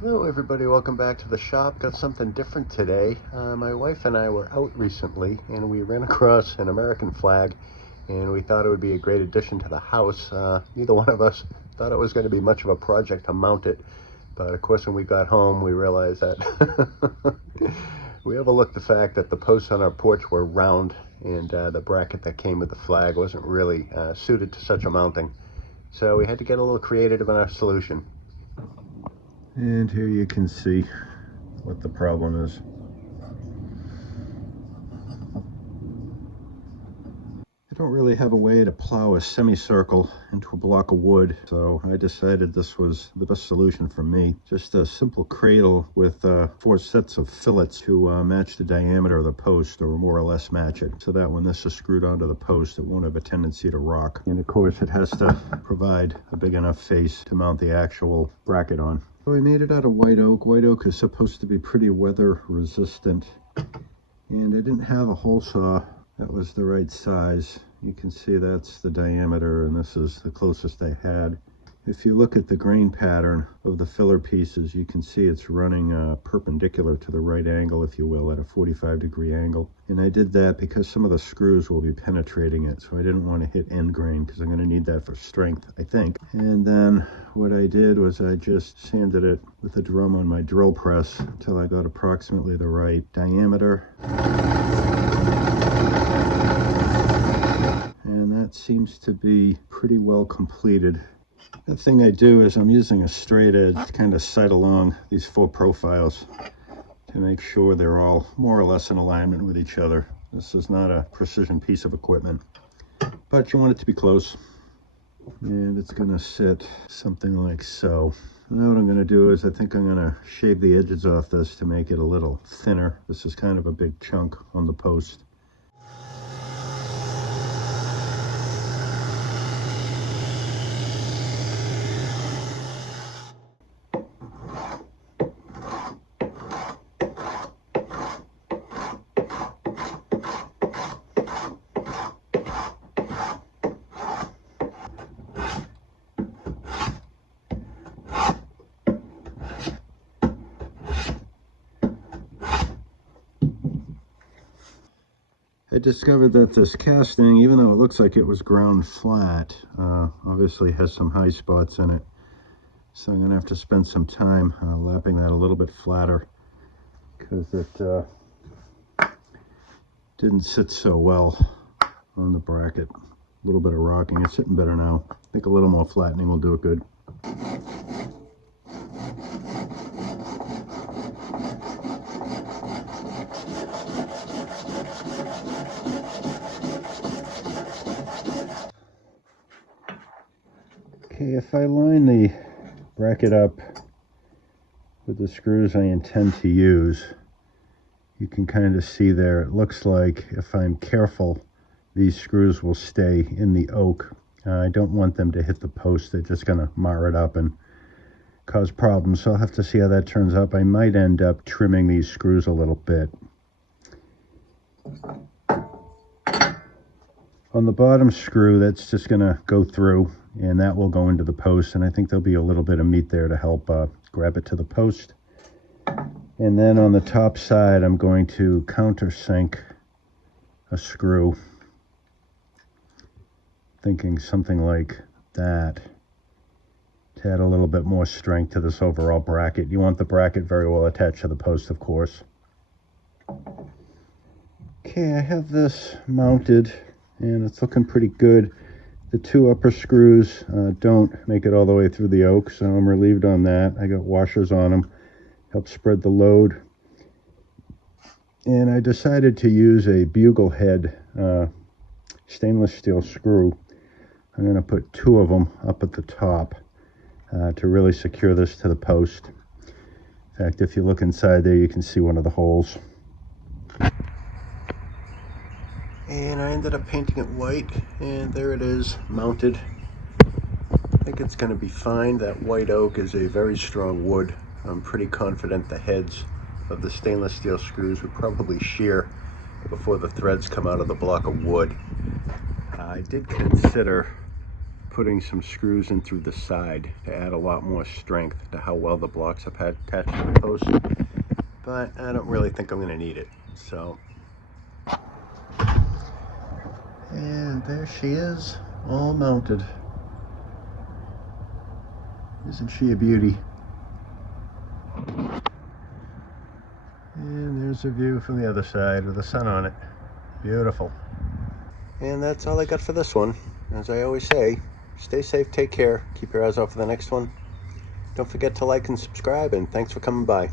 Hello everybody, welcome back to the shop. Got something different today. My wife and I were out recently and we ran across an American flag and we thought it would be a great addition to the house. Neither one of us thought it was going to be much of a project to mount it, but of course when we got home we realized that we overlooked the fact that the posts on our porch were round and the bracket that came with the flag wasn't really suited to such a mounting. So we had to get a little creative in our solution. And here you can see what the problem is. I don't really have a way to plow a semicircle into a block of wood, so I decided this was the best solution for me. Just a simple cradle with 4 sets of fillets to match the diameter of the post, or more or less match it, so that when this is screwed onto the post it won't have a tendency to rock. And of course it has to provide a big enough face to mount the actual bracket on. So I made it out of white oak. White oak is supposed to be pretty weather resistant, and I didn't have a hole saw that was the right size. You can see that's the diameter and this is the closest I had. If you look at the grain pattern of the filler pieces, you can see it's running perpendicular to the right angle, if you will, at a 45-degree angle. And I did that because some of the screws will be penetrating it, so I didn't want to hit end grain because I'm going to need that for strength, I think. And then what I did was I just sanded it with a drum on my drill press until I got approximately the right diameter. And that seems to be pretty well completed. The thing I do is I'm using a straight edge to kind of sight along these 4 profiles to make sure they're all more or less in alignment with each other. This is not a precision piece of equipment, but you want it to be close. And it's going to sit something like so. Now what I'm going to do is I think I'm going to shave the edges off this to make it a little thinner. This is kind of a big chunk on the post. I discovered that this casting, even though it looks like it was ground flat, obviously has some high spots in it. So I'm going to have to spend some time lapping that a little bit flatter because it didn't sit so well on the bracket. A little bit of rocking. It's sitting better now. I think a little more flattening will do it good. Okay, if I line the bracket up with the screws I intend to use, you can kind of see there, it looks like if I'm careful, these screws will stay in the oak. I don't want them to hit the post. They're just going to mar it up and cause problems, so I'll have to see how that turns out. I might end up trimming these screws a little bit. On the bottom screw, that's just going to go through and that will go into the post, and I think there'll be a little bit of meat there to help grab it to the post. And then on the top side I'm going to countersink a screw, thinking something like that, to add a little bit more strength to this overall bracket. You want the bracket very well attached to the post, of course. Okay, I have this mounted and it's looking pretty good. The 2 upper screws don't make it all the way through the oak, so I'm relieved on that. I got washers on them, help spread the load. And I decided to use a bugle head stainless steel screw. I'm going to put 2 of them up at the top to really secure this to the post. In fact, if you look inside there, you can see one of the holes. And I ended up painting it white, and there it is, mounted. I think it's going to be fine. That white oak is a very strong wood. I'm pretty confident the heads of the stainless steel screws would probably shear before the threads come out of the block of wood. I did consider putting some screws in through the side to add a lot more strength to how well the blocks have had attached to the post, but I don't really think I'm going to need it. So, and there she is, all mounted. Isn't she a beauty? And there's a view from the other side with the sun on it. Beautiful. And that's all I got for this one. As I always say, stay safe, take care, keep your eyes out for the next one. Don't forget to like and subscribe, and thanks for coming by.